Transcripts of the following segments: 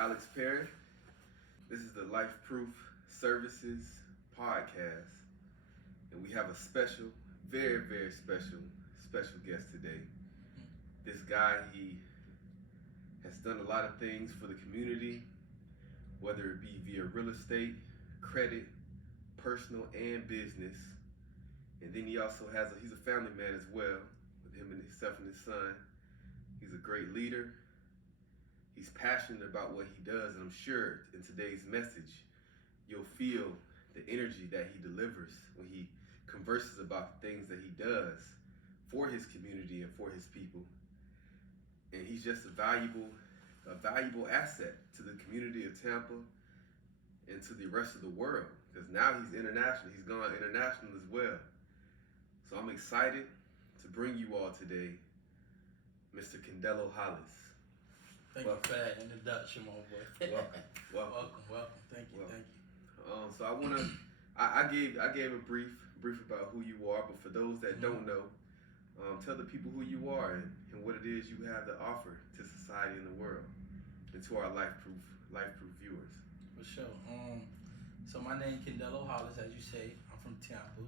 Alex Perry. This is the Life Proof Services podcast, and we have a special, very, very special guest today. This guy, he has done a lot of things for the community, whether it be via real estate, credit, personal, and business. And then he also he's a family man as well, with him and himself and his son. He's a great leader. He's passionate about what he does, and I'm sure in today's message, you'll feel the energy that he delivers when he converses about the things that he does for his community and for his people. And he's just a valuable asset to the community of Tampa and to the rest of the world, because now he's international. He's gone international as well. So I'm excited to bring you all today Mr. Kendelo Hollis. Thank you for that introduction, my boy. Welcome. Thank you. So I gave a brief about who you are, but for those that don't know, tell the people who you are and what it is you have to offer to society and the world, and to our life proof viewers. For sure. So my name is Kendelo Hollis, as you say. I'm from Tampa.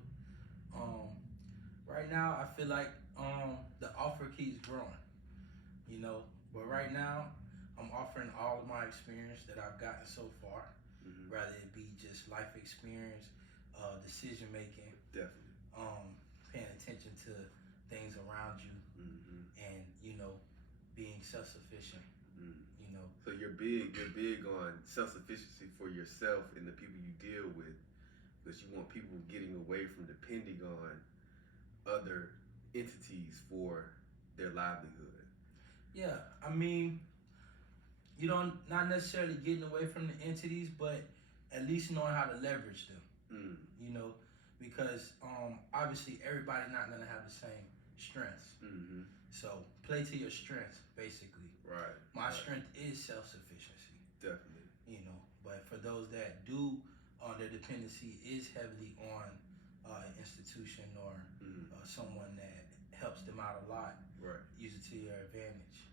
Right now, I feel like the offer keeps growing, But right now, I'm offering all of my experience that I've gotten so far, rather it be just life experience, decision making, definitely, paying attention to things around you, and being self-sufficient. So you're big on self-sufficiency for yourself and the people you deal with, because you want people getting away from depending on other entities for their livelihood. Yeah, not necessarily getting away from the entities, but at least knowing how to leverage them. Because obviously everybody not gonna have the same strengths. So play to your strengths, basically. Right. My strength is self-sufficiency. Definitely. But for those that do, their dependency is heavily on an institution or someone that helps them out a lot. Right. Use it to your advantage.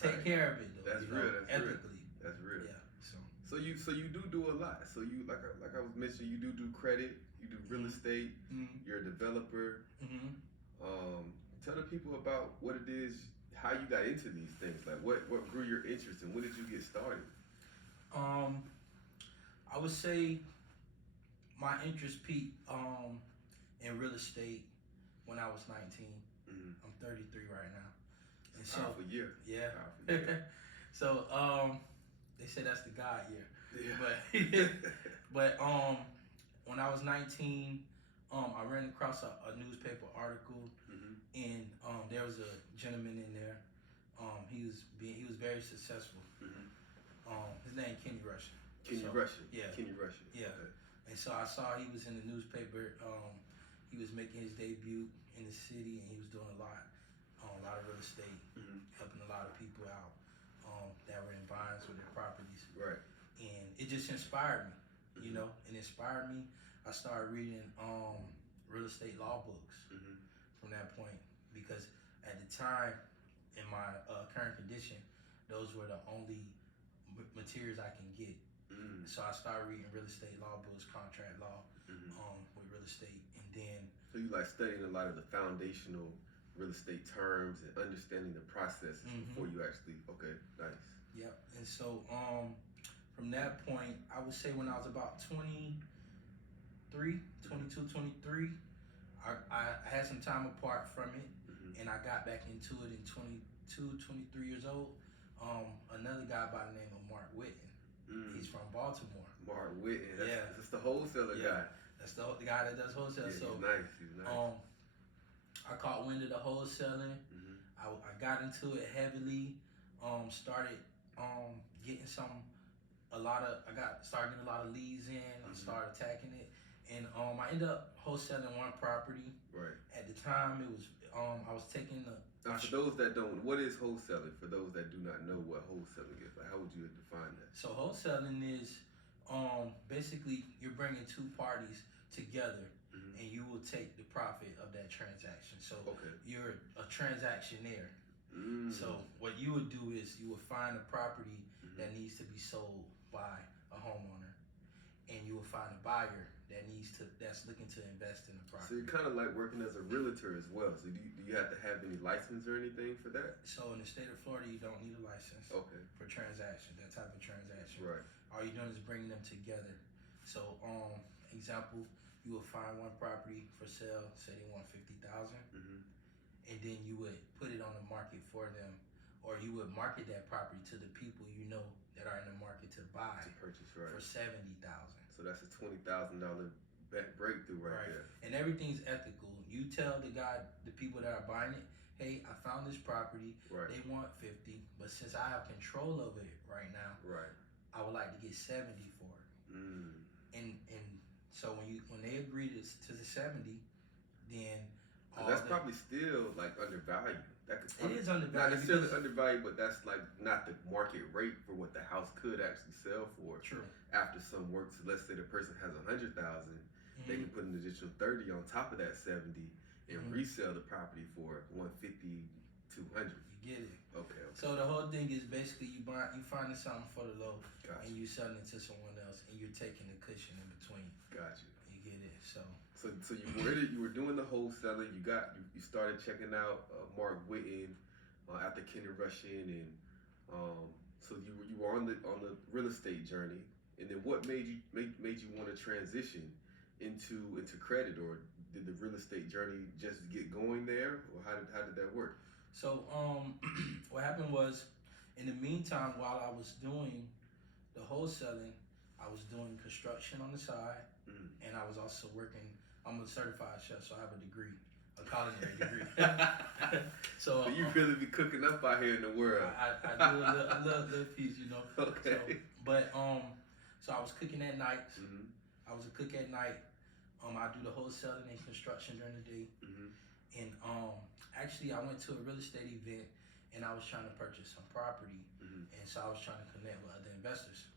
Take care of it though. That's real. That's ethically. Real. That's real. Yeah. So you do a lot. So you like I was mentioning, you do credit, you do real estate, you're a developer. Tell the people about what it is, how you got into these things. Like what grew your interest and when did you get started? I would say my interest peaked in real estate when I was 19. I'm 33 right now. And so, powerful year. Yeah. Powerful year. So they say that's the God year. Yeah. But when I was 19, I ran across a newspaper article, and there was a gentleman in there. He was very successful. His name Kenny Russian. Kenny Russian. Yeah. Kenny Russian. Yeah. Okay. And so I saw he was in the newspaper. He was making his debut in the city, and he was doing a lot of real estate, helping a lot of people out that were in binds with their properties. Right. And it just inspired me, It inspired me. I started reading real estate law books from that point, because at the time, in my current condition, those were the only materials I can get. So I started reading real estate law books, contract law, with real estate, and then. So you like studying a lot of the foundational real estate terms and understanding the processes before you actually. Okay, nice. Yep. And so from that point, I would say when I was about 23, I had some time apart from it, and I got back into it in 22, 23 years old. Another guy by the name of Mark Whitten. He's from Baltimore. Mark Whitten. That's the wholesaler guy. That's the guy that does wholesale. Yeah, so he's nice. I caught wind of the wholesaling. I got into it heavily. Started getting started getting a lot of leads in. I started attacking it, and I ended up wholesaling one property. Right. At the time, it was I was taking the. Now, for those that don't, what is wholesaling? For those that do not know what wholesaling is, like how would you define that? So wholesaling is basically you're bringing two parties together, and you will take the profit of that transaction. So you're a transactionaire. So what you would do is you would find a property that needs to be sold by a homeowner, and you will find a buyer that's looking to invest in the property. So you're kind of like working as a realtor as well. So do you have to have any license or anything for that? So in the state of Florida, you don't need a license for transaction, that type of transaction. Right. All you're doing is bringing them together. So, example, you will find one property for sale, say they want $50,000, and then you would put it on the market for them, or you would market that property to the people you know that are in the market to buy purchase, for $70,000. So that's a $20,000 breakthrough right there. And everything's ethical. You tell the people that are buying it, hey, I found this property. Right. They want 50, but since I have control over it right now, I would like to get 70 for it. And so when they agree to the 70, then that's probably still like undervalued. It is undervalued. Not necessarily undervalued, but that's like not the market rate for what the house could actually sell for. True. After some work, so let's say the person has 100,000, they can put an additional 30 on top of that 70 and resell the property for 150, 200. You get it. Okay. So the whole thing is basically you finding something for the low, Gotcha. And you selling it to someone else, and you're taking the cushion in between. Gotcha. You get it. So you were doing the wholesaling. You started checking out Mark Whitten after Kenny Russian, and so you were on the real estate journey. And then what made you want to transition into credit, or did the real estate journey just get going there, or how did that work? So what happened was, in the meantime, while I was doing the wholesaling, I was doing construction on the side, and I was also working. I'm a certified chef, so I have a degree, a culinary degree. So you really be cooking up out here in the world. I do a little piece, you know. Okay. So I was cooking at night. I was a cook at night. I do the wholesaling and construction during the day. And actually, I went to a real estate event, and I was trying to purchase some property, and so I was trying to connect with other investors.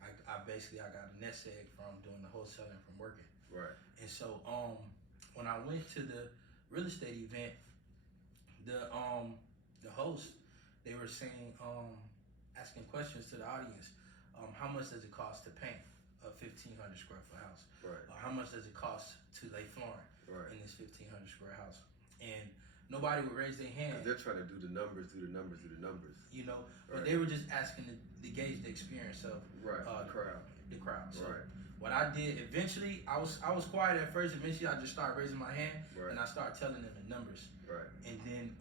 I got a nest egg from doing the wholesaling from working. Right. And so when I went to the real estate event, the host, they were saying, asking questions to the audience. How much does it cost to paint a 1,500 square foot house? Right. How much does it cost to lay flooring in this 1,500 square house? And nobody would raise their hand. They're trying to do the numbers. You know, but they were just asking to gauge the experience of the crowd. So what I did eventually, I was quiet at first. Eventually, I just started raising my hand and I started telling them the numbers. Right. And then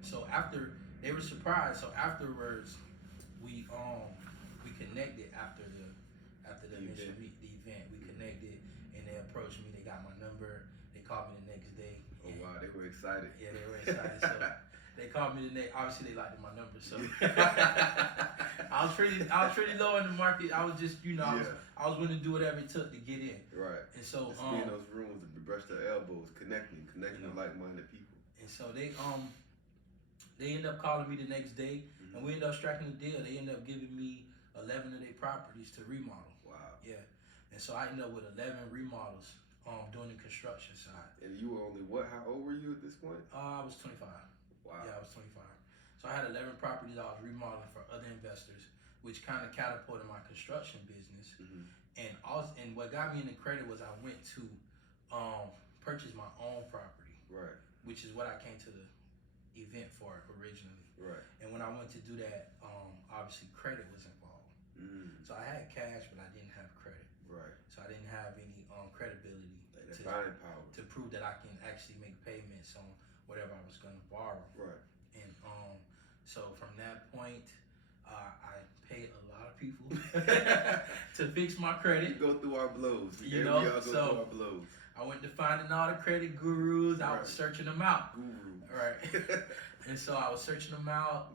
so after they were surprised. So afterwards, we connected after the initial event. We connected, and they approached me. They got my number. They called me the next day. Oh wow, they were excited. Yeah, they were excited. So they called me the next. Obviously, they liked my number. So I was pretty low in the market. I was just, I was willing to do whatever it took to get in. Right. And so just be in those rooms and brush their elbows, connecting with like-minded people. And so they ended up calling me the next day, and we ended up striking a deal. They ended up giving me 11 of their properties to remodel. Wow. Yeah. And so I ended up with 11 remodels doing the construction side. And you were only what? How old were you at this point? I was 25. Wow. Yeah, I was 25. So I had 11 properties I was remodeling for other investors, which kind of catapulted my construction business. And what got me into credit was I went to purchase my own property. Right. Which is what I came to the event for originally. Right. And when I went to do that, obviously credit was involved. So I had cash, but I didn't have credit. Right. So I didn't have any credibility buying power to prove that I can actually make payments on whatever I was going to borrow. Right. And so from that point, I paid a lot of people to fix my credit. We go through our blows. We all go through our blows. I went to finding all the credit gurus. I was searching them out. Gurus. Right. And so I was searching them out,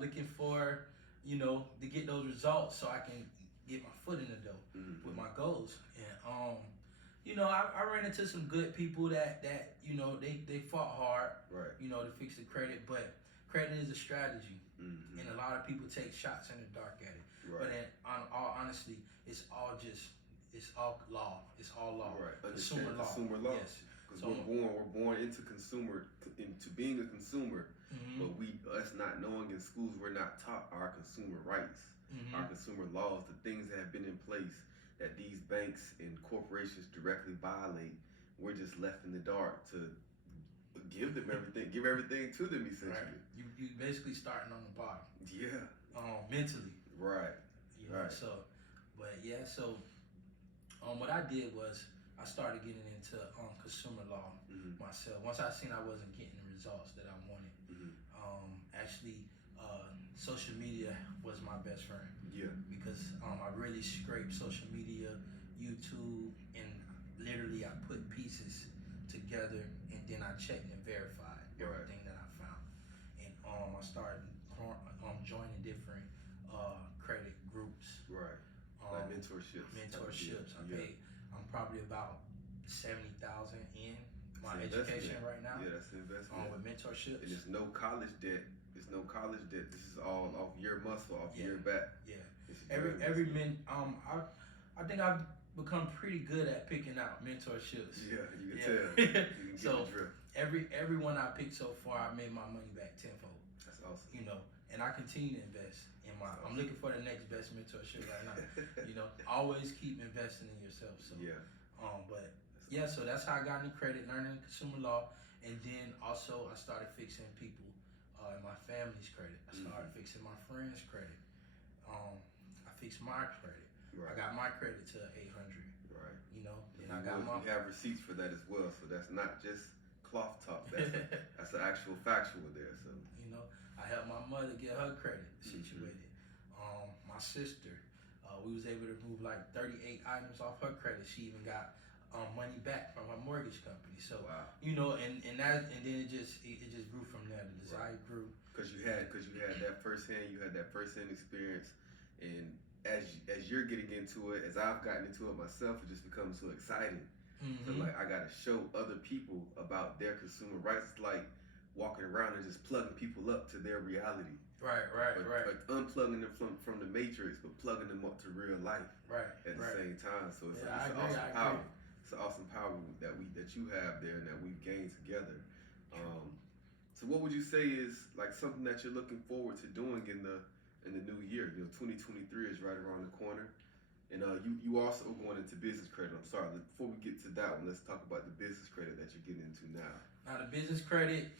looking for, to get those results so I can get my foot in the door with my goals. And, I ran into some good people that they fought hard, to fix the credit, but credit is a strategy. And a lot of people take shots in the dark at it. Right. But in all honesty, it's all law. It's all law. Right. Consumer law. Consumer law. Yes. Because we're born into being a consumer, But us not knowing in schools, we're not taught our consumer rights, our consumer laws, the things that have been in place that these banks and corporations directly violate. We're just left in the dark to give them everything, give everything to them essentially. Right. You basically starting on the bottom. Yeah. Mentally. Right. You know, so, but yeah, so what I did was I started getting into consumer law myself. Once I seen I wasn't getting the results that I wanted, actually, social media was my best friend. Yeah. Because I really scraped social media, YouTube, and literally I put pieces together, and then I checked and verified everything that I found. And I started joining different credit groups. Right. Like mentorships. I paid. I'm probably about $70,000 in my education right now. Yeah, that's an investment. With mentorships. And there's no college debt. There's no college debt. This is all off your muscle, off your back. Yeah. I think I've become pretty good at picking out mentorships. Yeah, you can tell. You can so every one I picked so far, I made my money back tenfold. That's awesome. You know, and I continue to invest in my. I'm looking for the next best mentorship right now. You know, always keep investing in yourself. So so that's how I got into credit, learning consumer law, and then also I started fixing people in my family's credit. I started fixing my friends' credit. I fixed my credit. Right. I got my credit to 800. Right. You know, and I got my. We have receipts for that as well, so that's not just cloth talk. That's the actual factual there. So you know, I helped my mother get her credit situated. My sister, we was able to move like 38 items off her credit. She even got money back from her mortgage company. So you know, and then it just grew from there. The desire grew. Because you had that firsthand, you had that firsthand experience, and as you're getting into it, as I've gotten into it myself, it just becomes so exciting. So like I gotta show other people about their consumer rights. It's like walking around and just plugging people up to their reality. Right. Like unplugging them from the matrix, but plugging them up to real life. At the same time. So it's awesome power. It's an awesome power that you have there and that we've gained together. So what would you say is like something that you're looking forward to doing in the new year? You know, 2023 is right around the corner, and you also going into business credit. I'm sorry, before we get to that one, let's talk about the business credit that you're getting into now. Now the business credit,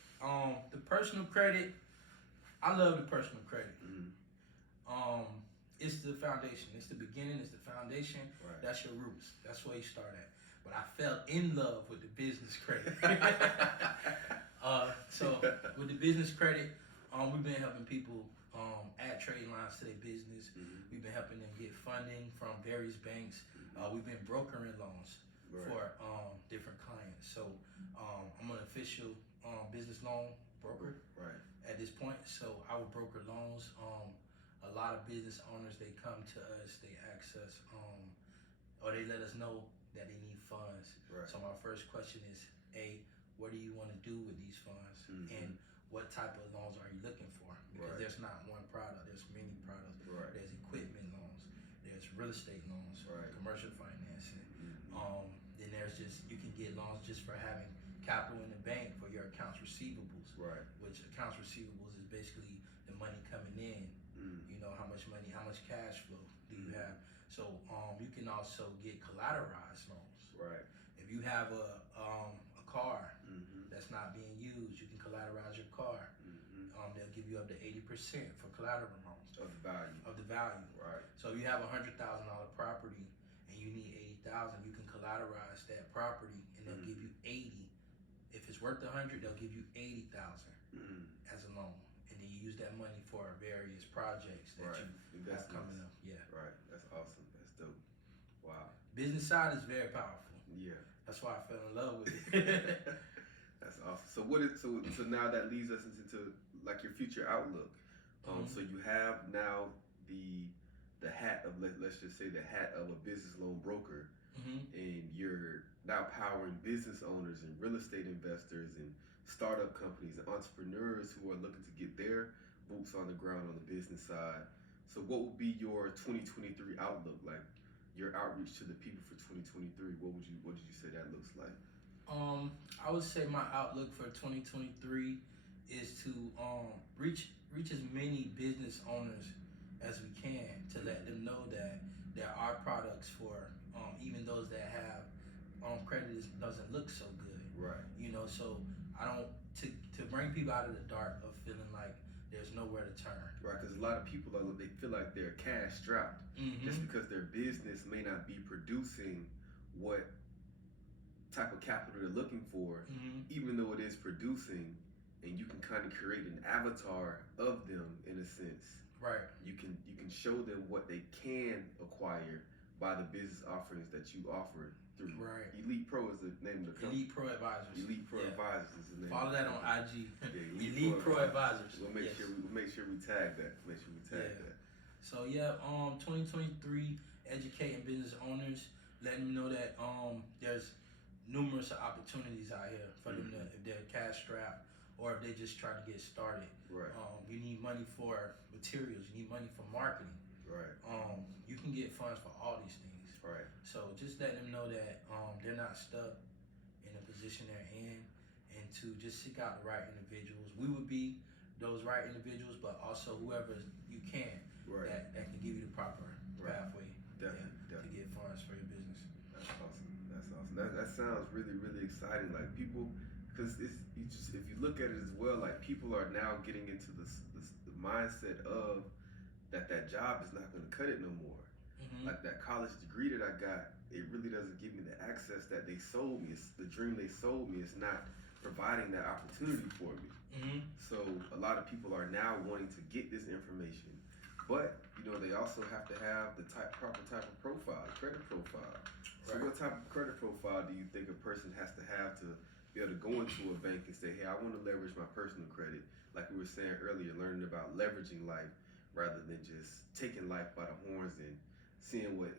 the personal credit, I love the personal credit. It's the foundation. It's the beginning. It's the foundation. Right. That's your roots. That's where you start at. But I fell in love with the business credit. So with the business credit, we've been helping people add trade lines to their business. We've been helping them get funding from various banks. We've been brokering loans for different clients. So I'm an official business loan broker at this point. So I would broker loans. A lot of business owners, they come to us, they ask us, or they let us know that they need funds. So my first question is, what do you want to do with these funds? And what type of loans are you looking for? Because there's not one product, there's many products. There's equipment loans, there's real estate loans, commercial financing. Then there's you can get loans just for having capital in the bank for your accounts receivables. Which accounts receivables is basically the money coming in. You know, how much money, how much cash flow do you have? So you can also get collateralized loans. If you have a car that's not being used, you can collateralize your car. They'll give you up to 80% for collateral loans of the value. So if you have $100,000 property and you need $80,000, you can collateralize that property, and they'll give you 80. If it's worth 100, they'll give you 80,000 as a loan, and then you use that money for various projects that you have coming up. That's awesome. That's dope. Wow. Business side is very powerful. That's why I fell in love with it. That's awesome. So now that leads us into like your future outlook. So you have now the hat of let's just say the hat of a business loan broker, and you're now powering business owners and real estate investors and startup companies and entrepreneurs who are looking to get their boots on the ground on the business side. So what would be your 2023 outlook, like your outreach to the people for 2023? What did you say that looks like? I would say my outlook for 2023 is to reach as many business owners as we can to let them know that there are products for even those that have credit doesn't look so good. Right. You know, so I don't to bring people out of the dark of feeling like there's nowhere to turn. Right, because a lot of people they feel like they're cash strapped just because their business may not be producing what type of capital they're looking for, even though it is producing, and you can kind of create an avatar of them in a sense. Right. You can show them what they can acquire by the business offerings that you offer through. Right. Elite Pro is the name of the company. Elite Pro Advisors. Elite Pro Advisors is the name. Follow that on IG. Yeah, Elite Pro Advisors. We'll make sure we tag that. That. So 2023 educating business owners, letting them know that there's numerous opportunities out here for them to, if they're cash strapped or if they just try to get started. Right. You need money for materials. You need money for marketing. Right. You can get funds for all these things. Right. So just let them know that they're not stuck in the position they're in, and to just seek out the right individuals. We would be those right individuals, but also whoever you can that can give you the proper pathway definitely. to get funds for your business. That's awesome. That sounds really, really exciting. Like people, because if you look at it as well, like people are now getting into the mindset of that job is not going to cut it no more. Like that college degree that I got, it really doesn't give me the access that they sold me. It's the dream they sold me. It's not providing that opportunity for me. So a lot of people are now wanting to get this information, but they also have to have the proper type of profile, credit profile. So what type of credit profile do you think a person has to have to be able to go into a bank and say, hey, I want to leverage my personal credit, like we were saying earlier, learning about leveraging life rather than just taking life by the horns and seeing what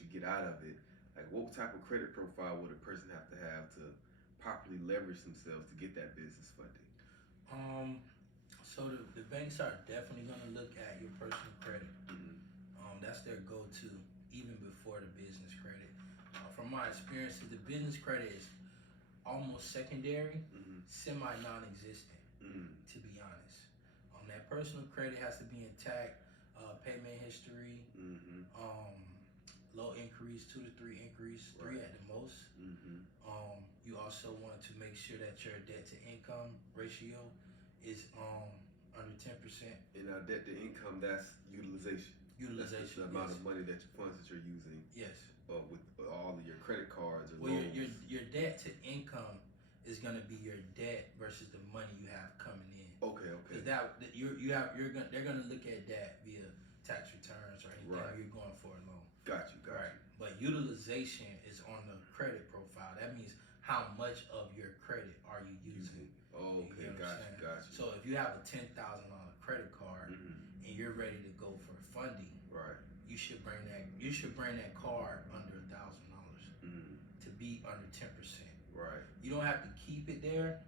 you get out of it. Like what type of credit profile would a person have to properly leverage themselves to get that business funding? So the banks are definitely going to look at your personal credit. That's their go-to even before the business credit. From my experiences, the business credit is almost secondary, semi-non-existent, to be honest. That personal credit has to be intact, payment history, low increase, 2 to 3 increase, 3 at the most. You also want to make sure that your debt to income ratio is under 10%. And debt to income, that's utilization. That's the amount of money that your funds that you're using. Yes. With all of your credit cards or loans. Your debt to income is going to be your debt versus the money you have coming in. Okay. Because they're going to look at that via tax returns or anything you're going for a loan. Got you. But utilization is on the credit profile. That means how much of your credit are you using? Okay, got you. So if you have a $10,000 credit card and you're ready to go for funding, you should bring that card under $1,000 to be under 10%. Right. You don't have to keep it there,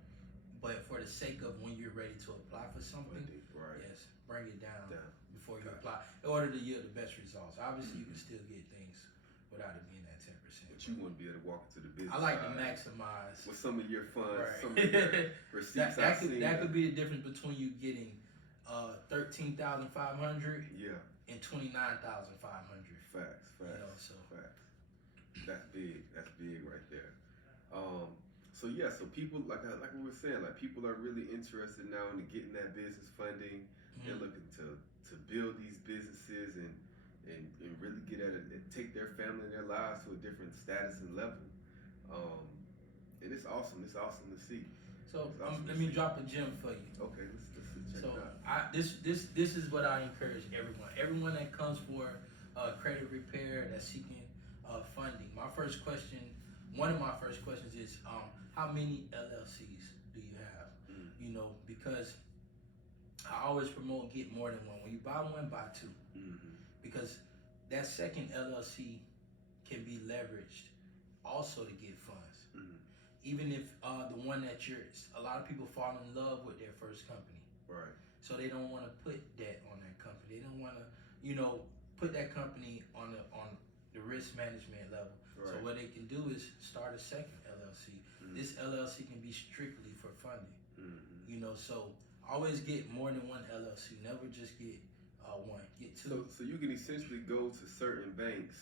but for the sake of when you're ready to apply for something, yes, bring it down before you apply in order to yield the best results. Obviously, you can still get things without it being that 10%. But you want to be able to walk into the business. I like to maximize with some of your funds, some of your receipts. that could be the difference between you getting $13,500 and $29,500. Facts. Facts. That's big right there. So people like we were saying, like people are really interested now in getting that business funding. They're looking to build these businesses and really get at it and take their family and their lives to a different status and level. And it's awesome. It's awesome to see. So let me drop a gem for you. Okay, let's check so it out. This is what I encourage everyone. Everyone that comes for credit repair, that's seeking funding. One of my first questions is how many LLCs do you have? Because I always promote get more than one. When you buy one, buy two. Because that second LLC can be leveraged also to get funds. Even if the one that a lot of people fall in love with their first company. Right. So they don't want to put debt on that company. They don't want to, put that company on the risk management level. Right. So what they can do is start a second LLC. This LLC can be strictly for funding. So Always get more than one LLC. Never just get one. Get two. So you can essentially go to certain banks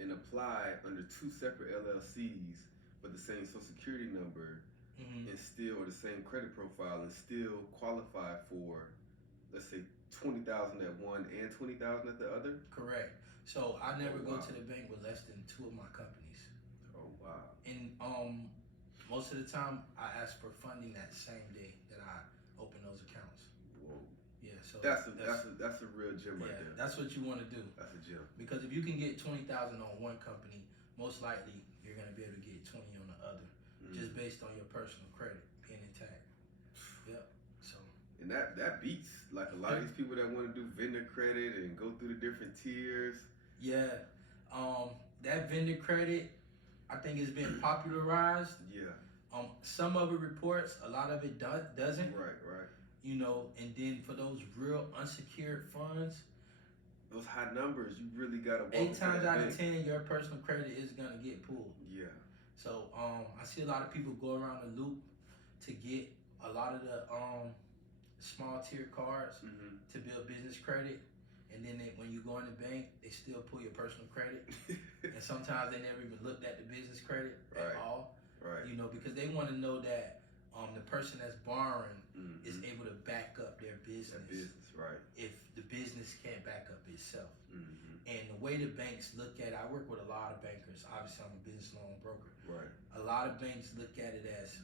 and apply under two separate LLCs, but the same social security number, Mm-hmm. and still, or the same credit profile, and still qualify for, let's say, 20,000 at one and 20,000 at the other. Correct. So I never Oh, wow. go to the bank with less than two of my companies. Oh wow. And most of the time I ask for funding that same day that I open those accounts. Whoa. Yeah. So That's a real gem right there. That's what you want to do. That's a gem. Because if you can get 20,000 on one company, most likely you're gonna be able to get 20 on the other, just based on your personal credit being intact. Yep. So. And that beats like a lot of these people that want to do vendor credit and go through the different tiers. Yeah. That vendor credit, I think it's been popularized. Yeah. Some of it reports, a lot of it doesn't. Right. You know, and then for those real unsecured funds, those high numbers, you really gotta walk 8 times out bank. of 10, your personal credit is gonna get pulled. Yeah. So I see a lot of people go around the loop to get a lot of the small tier cards to build business credit, and then when you go in the bank, they still pull your personal credit, and sometimes they never even looked at the business credit at all. Right. You know, because they want to know that the person that's borrowing is able to back up their business. Right. If the business can't back up itself. And the way the banks look at it, I work with a lot of bankers. Obviously, I'm a business loan broker. Right. A lot of banks look at it as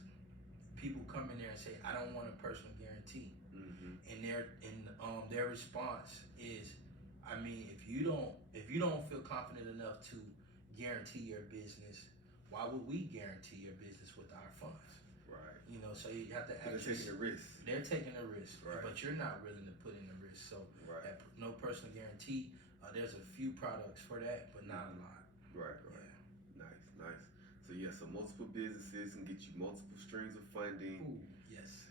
people come in there and say, "I don't want a personal guarantee," and their response is, "I mean, if you don't feel confident enough to guarantee your business, why would we guarantee your business with our funds?" Right. You know, so you have to They're taking a risk. They're taking a risk, Right. but you're not willing to put in the risk. So Right. that no personal guarantee. There's a few products for that, but not a lot. Right. Yeah. Nice. So yeah, so multiple businesses can get you multiple streams of funding. Ooh, yes.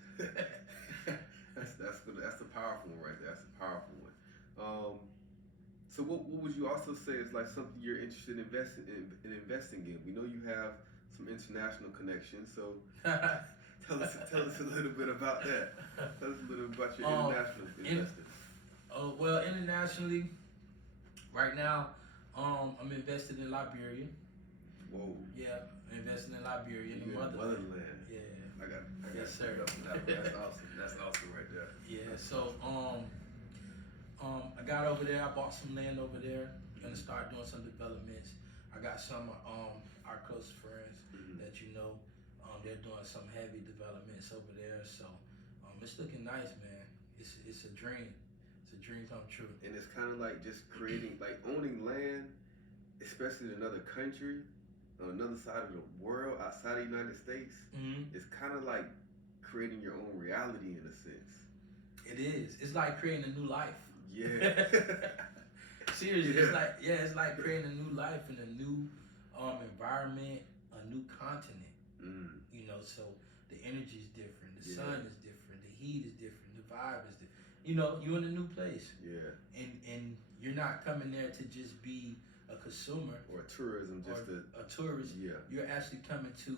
that's a powerful one right there. That's a powerful one. So what would you also say is like something you're interested in investing in? We know you have some international connections, so tell us a little bit about that. Tell us a little bit about your international investing. Well, internationally, right now, I'm invested in Liberia. Whoa. Yeah, I'm invested in Liberia, in the motherland. Yeah. I got Yes, sir. That's awesome. That's awesome right there. Yeah. So I got over there. I bought some land over there. Gonna start doing some developments. I got some our close friends that you know. They're doing some heavy developments over there. So it's looking nice, man. It's a dream. It's a dream come true. And it's kind of like just creating, like owning land, especially in another country, on another side of the world, outside of the United States. It's kind of like creating your own reality in a sense. It is. It's like creating a new life. Yeah. Seriously, it's like creating a new life in a new environment, a new continent. You know, so the energy is different, the sun is different, the heat is different, the vibe is different. You know, you're in a new place. Yeah. And you're not coming there to just be a consumer or tourism, just a tourist. Yeah. You're actually coming to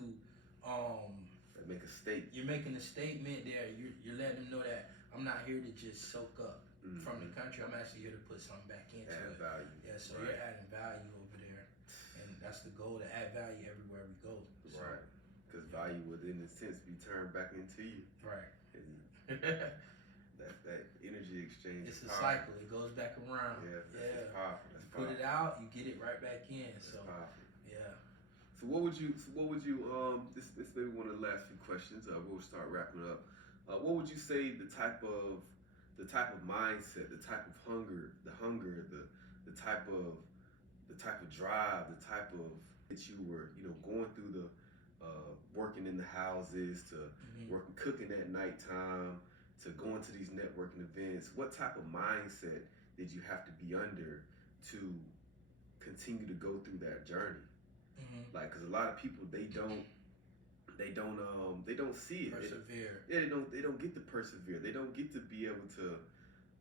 make a statement. You're making a statement there. You're letting them know that I'm not here to just soak up from the country. I'm actually here to put something back into it. Value. Yeah, so you're adding value over there, and that's the goal, to add value everywhere we go. So. Right. Because value would, in a sense, be turned back into you. Right. that energy exchange. It's a cycle. It goes back around. Yeah. That's powerful. That's Put it out, you get it right back in. That's so powerful. Yeah. So what would you this may be one of the last few questions. We'll start wrapping up. What would you say the type of mindset, the type of hunger, the type of drive, the type of that you were, going through the working in the houses to working, cooking at nighttime, to going to these networking events, what type of mindset did you have to be under to continue to go through that journey? Like, because a lot of people, they don't see it. Persevere. They don't get to persevere. They don't get to be able to,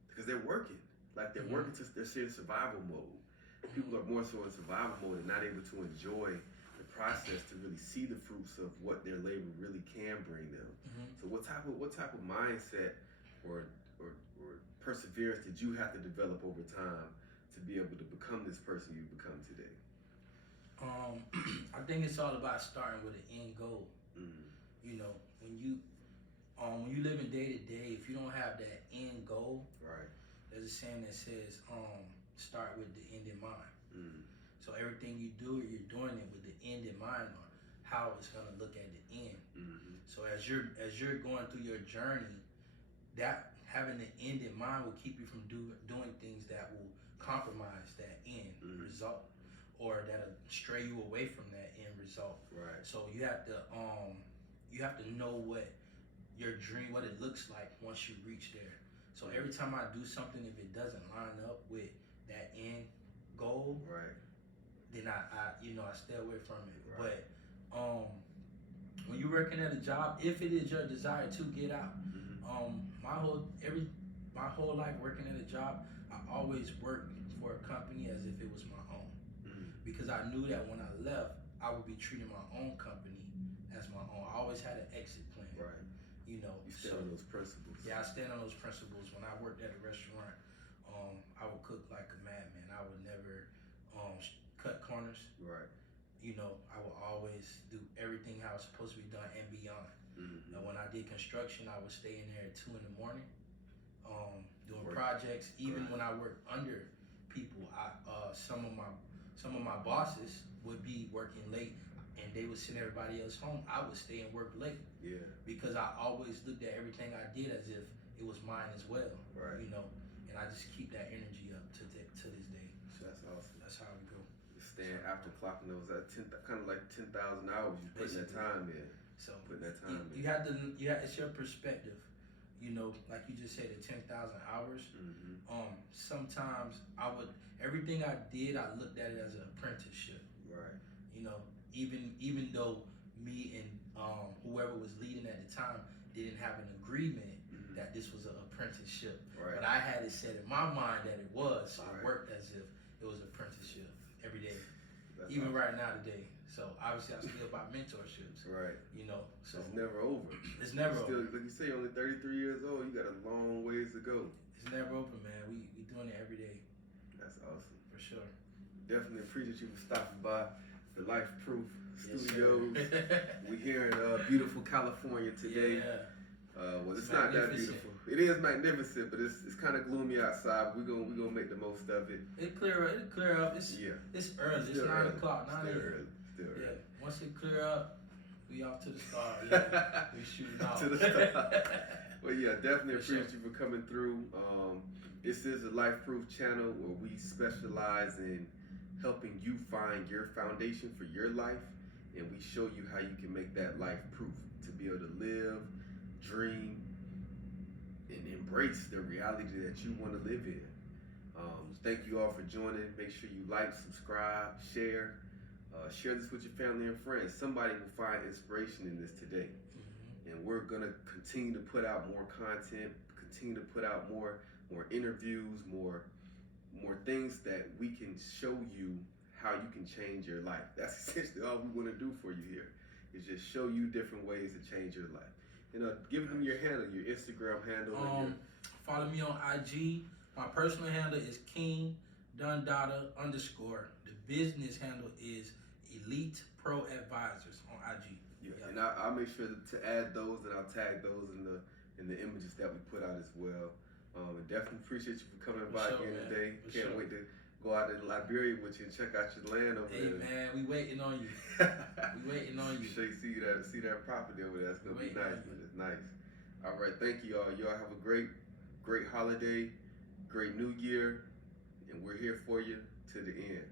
because they're working. Like, they're working they're in survival mode. People are more so in survival mode and not able to enjoy the process to really see the fruits of what their labor really can bring them. So what type of mindset or perseverance that you have to develop over time to be able to become this person you become today? I think it's all about starting with an end goal. Mm-hmm. You know, when you living day to day, if you don't have that end goal, right? There's a saying that says, start with the end in mind. Mm-hmm. So everything you do, you're doing it with the end in mind on how it's gonna look at the end. Mm-hmm. So as you're going through your journey, that having the end in mind will keep you from doing things that will compromise that end result, or that'll stray you away from that end result. Right. So you have to know what your dream, what it looks like once you reach there. So every time I do something, if it doesn't line up with that end goal, right, then I stay away from it. Right. But when you're working at a job, if it is your desire to get out, my whole life working at a job, I always worked for a company as if it was my own, because I knew that when I left, I would be treating my own company as my own. I always had an exit plan. Right. You stand on those principles. Yeah, I stand on those principles. When I worked at a restaurant, I would cook like a madman. I would never cut corners. Right. I would always do everything how it's supposed to be done and beyond. Mm-hmm. Now, when I did construction, I would stay in there at 2 a.m, doing Work. Projects. Even when I worked under people, some of my bosses would be working late, and they would send everybody else home. I would stay and work late. Yeah. Because I always looked at everything I did as if it was mine as well. Right. And I just keep that energy up to this day. So that's awesome. That's how we go. Staying after clocking those at kind of like 10,000 hours. You putting that time in. So putting that time in. You have to. It's your perspective. Like you just said, the 10,000 hours. Mm-hmm. Sometimes everything I did, I looked at it as an apprenticeship. Right. Even though me and whoever was leading at the time didn't have an agreement that this was an apprenticeship. Right. But I had it set in my mind that it was, so Right. I worked as if it was apprenticeship every day. That's Even awesome. right now today. So obviously I still about mentorships. Right. So it's never over. It's never still, over. Like you say, you're only 33 years old. You got a long ways to go. It's never over, man. We doing it every day. That's awesome. For sure. Definitely appreciate you for stopping by the Life Proof Yes, Studios. We here in beautiful California today. Yeah. Well, it's not that beautiful. It is magnificent, but it's kind of gloomy outside. We're gonna make the most of it. It'll clear up. It's early. It's 9 o'clock. 9 a.m. Still early. Yeah. Once it clear up, we off to the start. Yeah. We shooting off. To the start. Well, yeah, definitely appreciate you for coming through. This is a Life Proof channel where we specialize in helping you find your foundation for your life, and we show you how you can make that life proof to be able to live, dream, and embrace the reality that you want to live in. Thank you all for joining. Make sure you like, subscribe, share. Share this with your family and friends. Somebody will find inspiration in this today. And we're going to continue to put out more content, continue to put out more interviews, more things that we can show you how you can change your life. That's essentially all we want to do for you here, is just show you different ways to change your life. Give them your handle, your Instagram handle. Follow me on IG. My personal handle is KingDundada_. The business handle is Elite Pro Advisors on IG. Yeah. And I'll make sure to add those, and I'll tag those in the images that we put out as well. And definitely appreciate you for coming by again today. Can't wait to go out to Liberia with you and check out your land over there. Hey man, we waiting on you. We waiting on you. See that property over there. It's gonna be nice, man. It's nice. All right, thank you all. Y'all have a great holiday, great New Year, and we're here for you to the end.